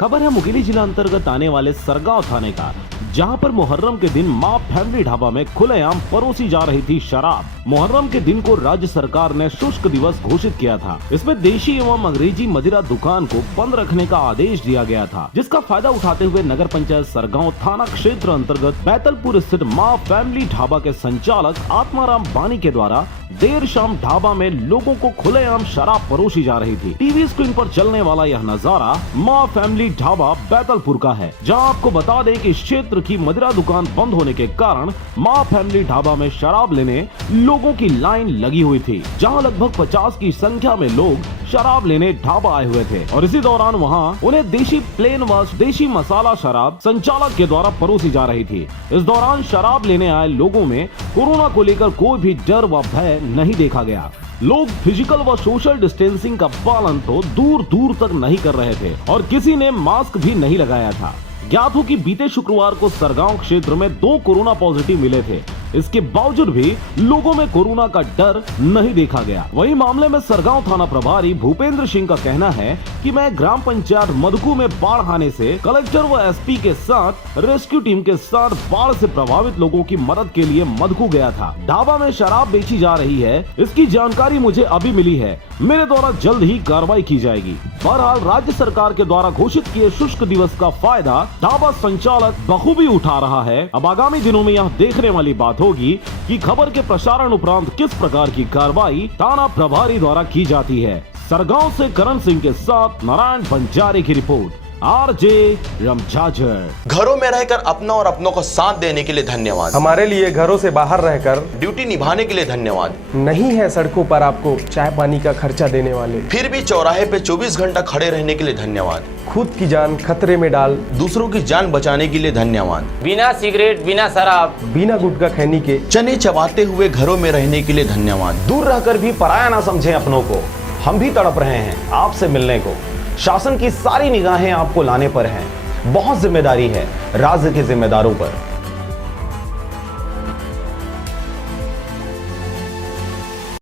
खबर है मुंगेली जिला अंतर्गत आने वाले सरगांव थाने का, जहां पर मुहर्रम के दिन मां फैमिली ढाबा में खुलेआम परोसी जा रही थी शराब। मुहर्रम के दिन को राज्य सरकार ने शुष्क दिवस घोषित किया था। इसमें देशी एवं अंग्रेजी मदिरा दुकान को बंद रखने का आदेश दिया गया था, जिसका फायदा उठाते हुए नगर पंचायत सरगांव थाना क्षेत्र अंतर्गत बैतलपुर स्थित मां फैमिली ढाबा के संचालक आत्माराम बानी के द्वारा देर शाम ढाबा में लोगों को खुलेआम शराब परोसी जा रही थी। टीवी स्क्रीन पर चलने वाला यह नजारा मां फैमिली ढाबा बैतलपुर का है, जहां आपको बता दें कि इस क्षेत्र की मदिरा दुकान बंद होने के कारण मां फैमिली ढाबा में शराब लेने लोगों की लाइन लगी हुई थी, जहां लगभग 50 की संख्या में लोग शराब लेने ढाबा आए हुए थे और इसी दौरान वहां उन्हें देशी प्लेन व देशी मसाला शराब संचालक के द्वारा परोसी जा रही थी। इस दौरान शराब लेने आए लोगों में कोरोना को लेकर कोई भी डर व भय नहीं देखा गया। लोग फिजिकल व सोशल डिस्टेंसिंग का पालन तो दूर दूर तक नहीं कर रहे थे और किसी ने मास्क भी नहीं लगाया था। ज्ञात हो कि बीते शुक्रवार को सरगांव क्षेत्र में 2 कोरोना पॉजिटिव मिले थे। इसके बावजूद भी लोगों में कोरोना का डर नहीं देखा गया। वहीं मामले में सरगांव थाना प्रभारी भूपेंद्र सिंह का कहना है कि मैं ग्राम पंचायत मधुकू में बाढ़ आने से कलेक्टर व एसपी के साथ रेस्क्यू टीम के साथ बाढ़ से प्रभावित लोगों की मदद के लिए मधुकू गया था। ढाबा में शराब बेची जा रही है, इसकी जानकारी मुझे अभी मिली है। मेरे द्वारा जल्द ही कार्रवाई की जाएगी। बहरहाल राज्य सरकार के द्वारा घोषित किए शुष्क दिवस का फायदा ढाबा संचालक बखूबी उठा रहा है। अब आगामी दिनों में यह देखने वाली बात होगी कि खबर के प्रसारण उपरांत किस प्रकार की कार्रवाई थाना प्रभारी द्वारा की जाती है। सरगांव से करण सिंह के साथ नारायण बंजारे की रिपोर्ट, आरजे रमझाझर। घरों में रहकर अपना और अपनों को साथ देने के लिए धन्यवाद। हमारे लिए घरों से बाहर रहकर ड्यूटी निभाने के लिए धन्यवाद। नहीं है सड़कों पर आपको चाय पानी का खर्चा देने वाले, फिर भी चौराहे पे 24 घंटा खड़े रहने के लिए धन्यवाद। खुद की जान खतरे में डाल दूसरों की जान बचाने के लिए धन्यवाद। बिना सिगरेट, बिना शराब, बिना गुटखा खैनी के चने चबाते हुए घरों में रहने के लिए धन्यवाद। दूर रहकर भी पराया ना समझें अपनों को। हम भी तड़प रहे हैं आपसे मिलने को। शासन की सारी निगाहें आपको लाने पर हैं। बहुत जिम्मेदारी है राज्य के जिम्मेदारों पर।